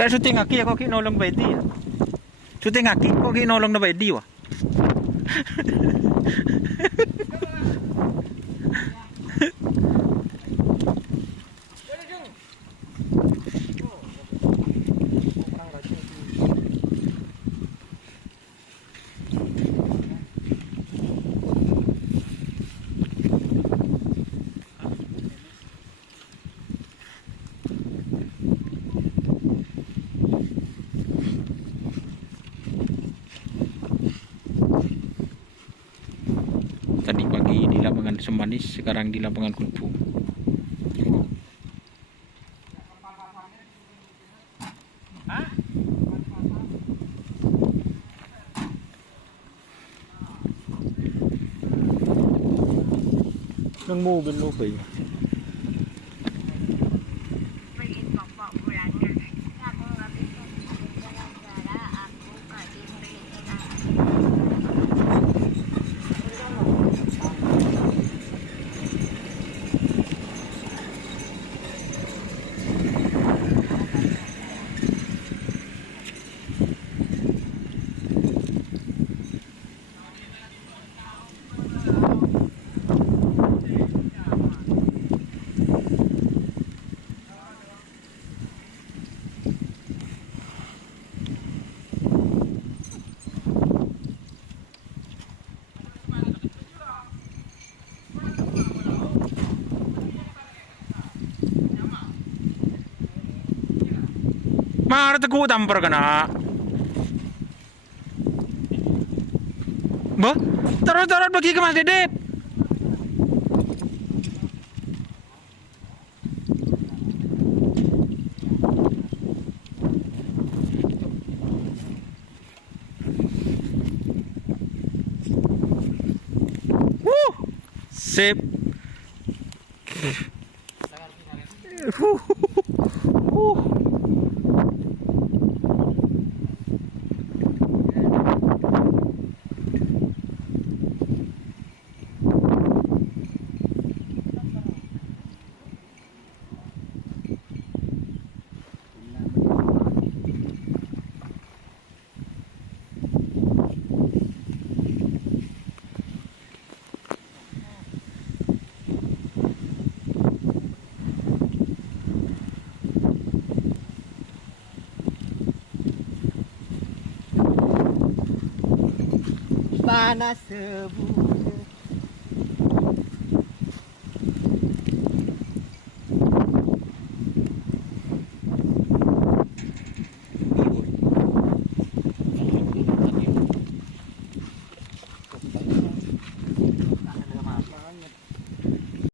Ya syuting aki ako kinolong by di. Syuting aki ko kinolong na by di wa. Tadi pagi di lapangan Semanis, sekarang di lapangan Kutu. Nang mobil lo kayo. Marat aku tampar kena. Bah, terus bagi ke Mas Dedek. Sip. Panas sebu